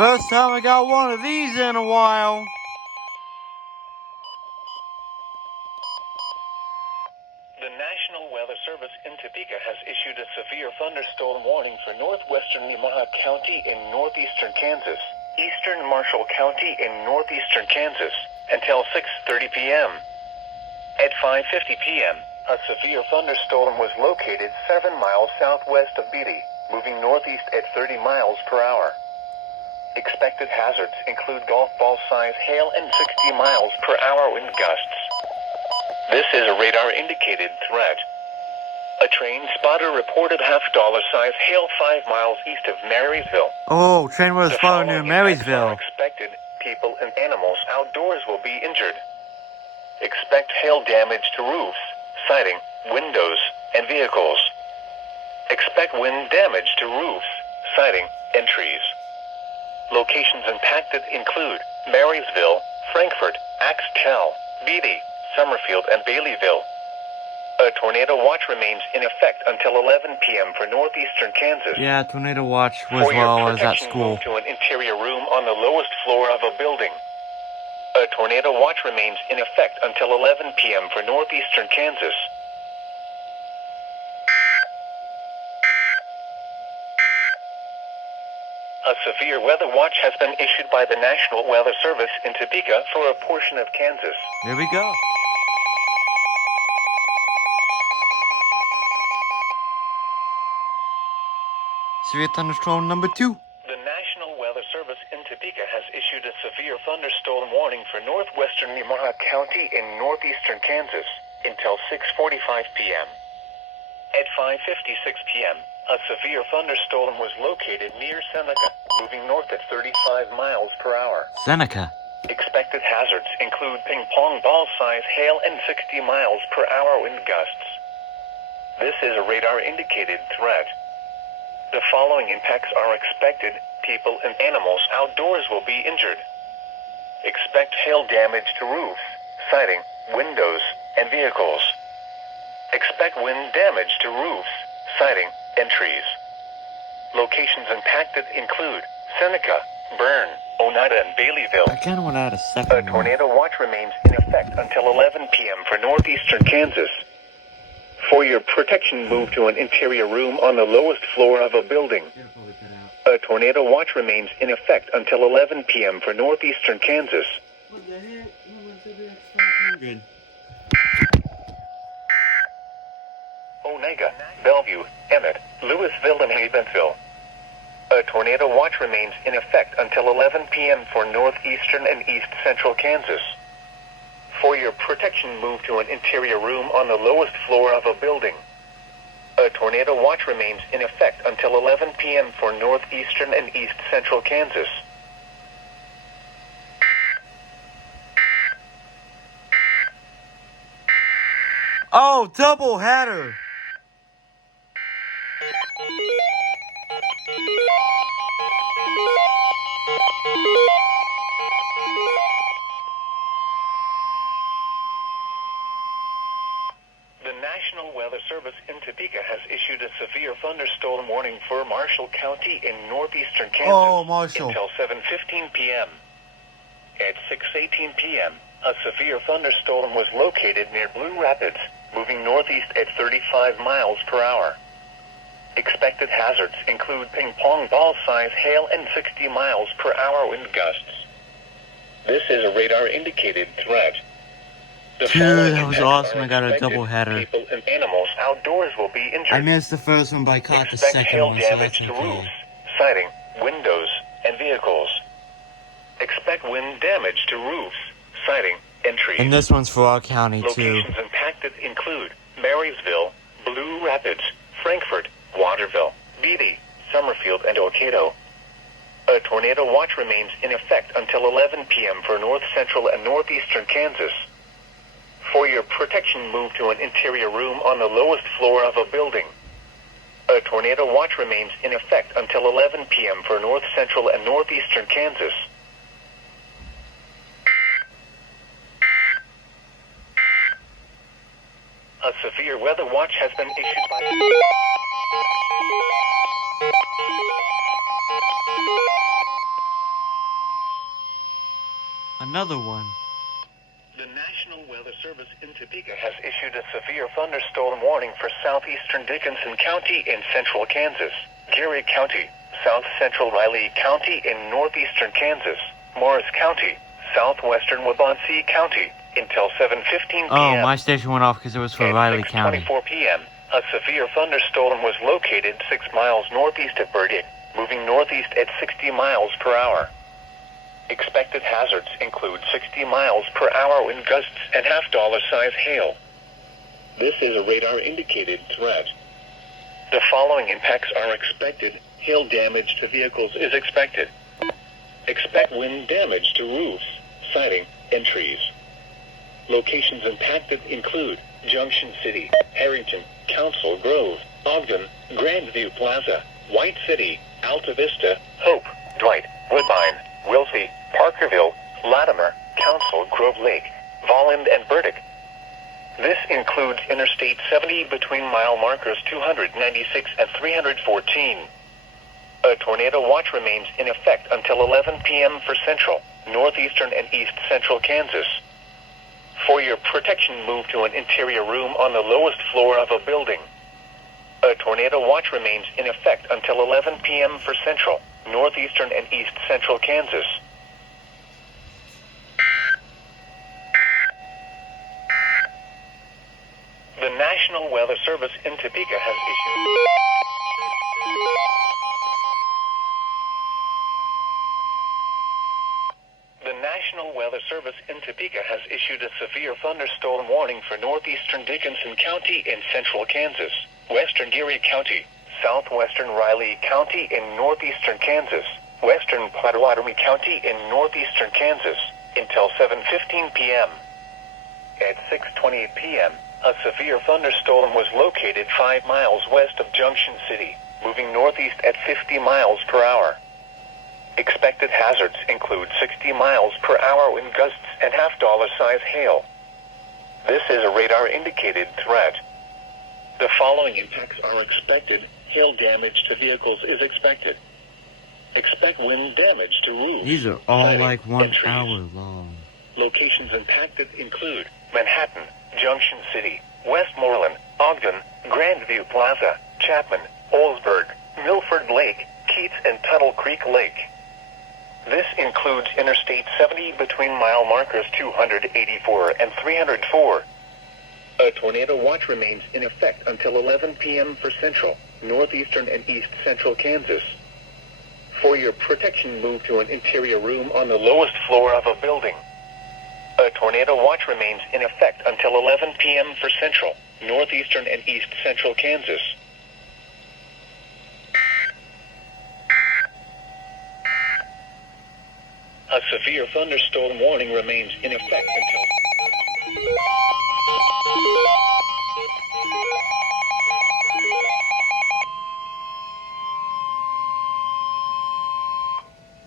First time I got one of these in a while. The National Weather Service in Topeka has issued a severe thunderstorm warning for northwestern Nemaha County in northeastern Kansas, eastern Marshall County in northeastern Kansas, until 6:30 p.m. At 5:50 p.m., a severe thunderstorm was located 7 miles southwest of Beatty, moving northeast at 30 miles per hour. Expected hazards include golf ball-size hail and 60 miles per hour wind gusts. This is a radar-indicated threat. A train spotter reported $50 hail 5 miles east of Marysville. Oh, train was The following near following impacts are Marysville. expected. People and animals outdoors will be injured. Expect hail damage to roofs, siding, windows, and vehicles. Expect wind damage to roofs, siding, and trees. Locations impacted include Marysville, Frankfort, Axtell, Beatty, Summerfield, and Baileyville. A tornado watch remains in effect until 11 p.m. for northeastern Kansas. Yeah, tornado watch was For your while I was at protection, school. move to an interior room on the lowest floor of a building. A tornado watch remains in effect until 11 p.m. for northeastern Kansas. A severe weather watch has been issued by the National Weather Service in Topeka for a portion of Kansas. Here we go. Severe thunderstorm number 2. The National Weather Service in Topeka has issued a severe thunderstorm warning for northwestern Nemaha County in northeastern Kansas until 6:45 p.m. At 5:56 p.m., a severe thunderstorm was located near Seneca, moving north at 35 miles per hour. Seneca. Expected hazards include ping-pong ball-size hail and 60 miles per hour wind gusts. This is a radar-indicated threat. The following impacts are expected. People and animals outdoors will be injured. Expect hail damage to roofs, siding, windows, and vehicles. Expect wind damage to roofs, siding, and trees. Locations impacted include Seneca, Bern, Oneida, and Baileyville. I kind of want to add a A second one. tornado watch remains in effect until 11 p.m. for northeastern Kansas. For your protection, move to an interior room on the lowest floor of a building. A tornado watch remains in effect until 11 p.m. for northeastern Kansas. What the heck? No one said we had 500. Oneida, Bellevue, Emmett, Louisville, and Havenville. A tornado watch remains in effect until 11 p.m. for northeastern and east central Kansas. For your protection, move to an interior room on the lowest floor of a building. A tornado watch remains in effect until 11 p.m. for northeastern and east central Kansas. Oh, double header. The National Weather Service in Topeka has issued a severe thunderstorm warning for Marshall County in northeastern Kansas Oh, Marshall. until 7:15 p.m. At 6:18 p.m., a severe thunderstorm was located near Blue Rapids, moving northeast at 35 miles per hour. Expected hazards include ping-pong ball-size hail and 60 miles per hour wind gusts. This is a radar-indicated threat. The Dude, following that was impacts awesome. are I got a expected. double header. People and animals outdoors will be injured. I missed the first one, but I caught the Expect second hail one, so damage that's to okay. roofs, siding, windows, and vehicles. Expect wind damage to roofs, siding, and trees. And this one's for our county, too. Locations impacted include Marysville, Blue Rapids, Frankfort, Waterville, Beatty, Summerfield, and Okedo. A tornado watch remains in effect until 11 p.m. for north central and northeastern Kansas. For your protection, move to an interior room on the lowest floor of a building. A tornado watch remains in effect until 11 p.m. for north central and northeastern Kansas. A severe weather watch has been issued by... Another one. The National Weather Service in Topeka has issued a severe thunderstorm warning for southeastern Dickinson County in central Kansas, Geary County, south central Riley County in northeastern Kansas, Morris County, southwestern Waubonsee County, until 7:15 p.m. Oh, my station went off because it was for Riley County. At 6:24 p.m., a severe thunderstorm was located 6 miles northeast of Burdick, moving northeast at 60 miles per hour. Expected hazards include 60 miles per hour wind gusts and half-dollar-size hail. This is a radar-indicated threat. The following impacts are expected. Hail damage to vehicles is expected. Expect wind damage to roofs, siding, and trees. Locations impacted include Junction City, Harrington, Council Grove, Ogden, Grandview Plaza, White City, Alta Vista, Hope, Dwight, Woodbine, Wilsey, Parkerville, Latimer, Council Grove Lake, Volland, and Burdick. This includes Interstate 70 between mile markers 296 and 314. A tornado watch remains in effect until 11 p.m. for central, northeastern, and east central Kansas. For your protection, move to an interior room on the lowest floor of a building. A tornado watch remains in effect until 11 p.m. for central, northeastern, and east central Kansas. The National Weather Service in Topeka has issued... The National Weather Service in Topeka has issued a severe thunderstorm warning for northeastern Dickinson County in central Kansas, western Geary County, southwestern Riley County in northeastern Kansas, western Pottawatomie County in northeastern Kansas, until 7:15 p.m. At 6:20 p.m., a severe thunderstorm was located 5 miles west of Junction City, moving northeast at 50 miles per hour. Expected hazards include 60 miles per hour wind gusts and half-dollar-size hail. This is a radar-indicated threat. The following impacts are expected. Hail damage to vehicles is expected. Expect wind damage to roofs. These are all siding, like 1 and trees. hour long. Locations impacted include Manhattan, Junction City, Westmoreland, Ogden, Grandview Plaza, Chapman, Oldsburg, Milford Lake, Keats, and Tuttle Creek Lake. This includes Interstate 70 between mile markers 284 and 304. A tornado watch remains in effect until 11 p.m. for central, northeastern, and east central Kansas. For your protection, move to an interior room on the lowest floor of a building. A tornado watch remains in effect until 11 p.m. for central, northeastern, and east central Kansas. A severe thunderstorm warning remains in effect until...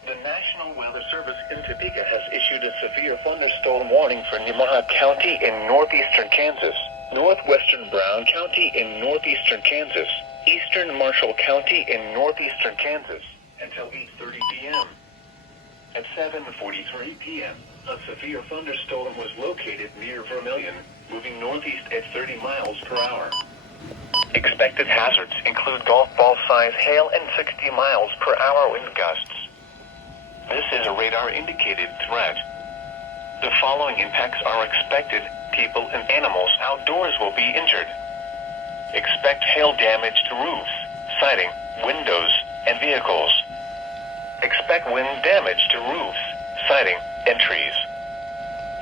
The National Weather Service in Topeka has issued a severe thunderstorm warning for Nemaha County in northeastern Kansas, northwestern Brown County in northeastern Kansas, eastern Marshall County in northeastern Kansas, until 8:30 p.m. At 7:43 p.m., a severe thunderstorm was located near Vermilion, moving northeast at 30 miles per hour. Expected hazards include golf ball-size hail and 60 miles per hour wind gusts. This is a radar-indicated threat. The following impacts are expected. People and animals outdoors will be injured. Expect hail damage to roofs, siding, windows, and vehicles. Expect wind damage to roofs, siding, and trees.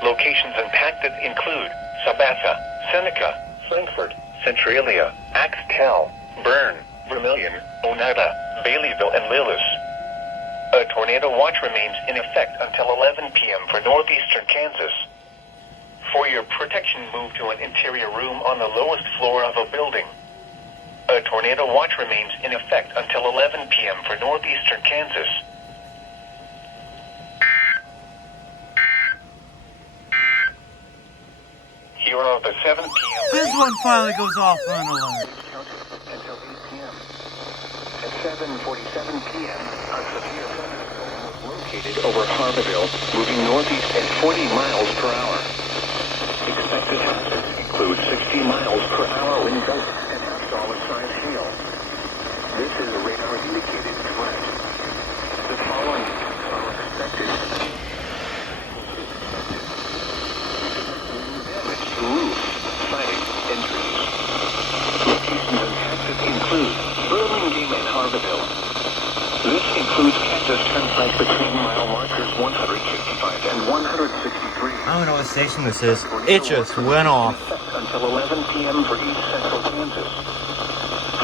Locations impacted include Sabatha, Seneca, Frankfort, Centralia, Axtell, Bern, Vermilion, Oneida, Baileyville, and Lillis. A tornado watch remains in effect until 11 p.m. for northeastern Kansas. For your protection, move to an interior room on the lowest floor of a building. A tornado watch remains in effect until 11 p.m. for northeastern Kansas. Here are the 7 p.m. This one finally goes off on alert. Until 8 p.m. At 7:47 p.m., a severe thunderstorm was located over Harveyville, moving northeast at 40 miles per hour. Expected hazards include 60 miles per hour wind gusts and solid-sized hail. This is a radar-indicated threat. The following are expected. Damage to roofs, siding, and trees. Locations impacted include Burlingame and Harveyville. This includes Kansas Turnpike between mile markers 165 and 163. I don't know what station this is. It just went off. Until 11 p.m. for East Central Kansas.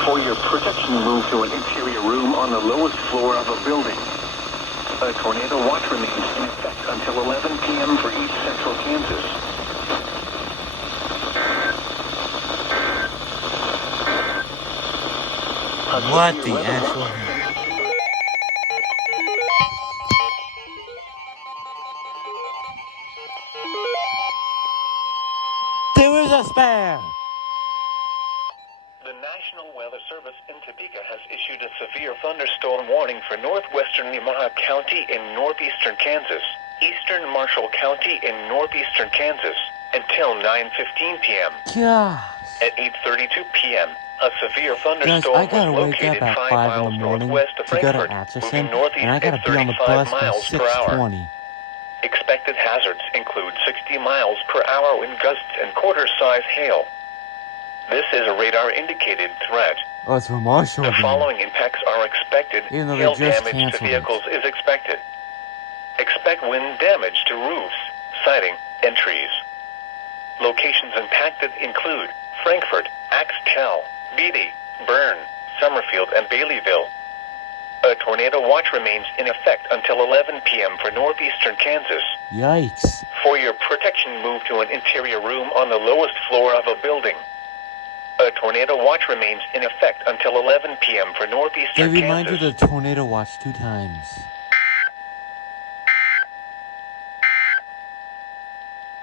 For your protection, move to an interior room on the lowest floor of a building. A tornado watch remains in effect until 11 p.m. for East Central Kansas. What the actual... There was a spare! The National Weather Service in Topeka has issued a severe thunderstorm warning for northwestern Nemaha County in northeastern Kansas, eastern Marshall County in northeastern Kansas, until 9:15 p.m. Gosh. At 8:32 p.m., a severe Guys, thunderstorm I gotta was wake up located at 5 5 miles in the morning northwest of to go Frankfort, to Atchison, moving northeast and I gotta at be on the 35 bus by miles per hour. 6:20. Expected hazards include 60 miles per hour wind gusts and quarter-size hail. This is a radar-indicated threat. Oh, it's from Marshall The again. following impacts are expected. Even though they Hail just damage to canceled it. vehicles is expected. Expect wind damage to roofs, siding, and trees. Locations impacted include Frankfort, Axtell, Beatty, Bern, Summerfield, and Baileyville. A tornado watch remains in effect until 11 p.m. for northeastern Kansas. Yikes. For your protection, move to an interior room on the lowest floor of a building. A tornado watch remains in effect until 11 p.m. for They northeastern reminded Kansas. the tornado watch 2 times.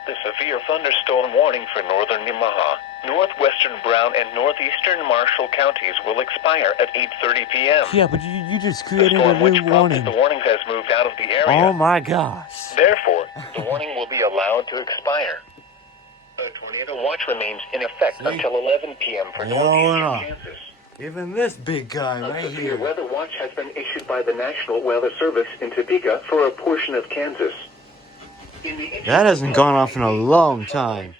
The severe thunderstorm warning for northern Nemaha, northwestern Brown, and northeastern Marshall counties will expire at 8:30 p.m. Yeah, but you just The created a storm which new prompted warning. the warning has moved out of the area. Oh my gosh. Therefore, the warning will be allowed to expire. A tornado watch remains in effect See? until 11 p.m. for Going northeastern on. Kansas. Even this big guy A right severe here. weather watch has been issued by the National Weather Service in Topeka for a portion of Kansas. In the That hasn't gone off in a long time.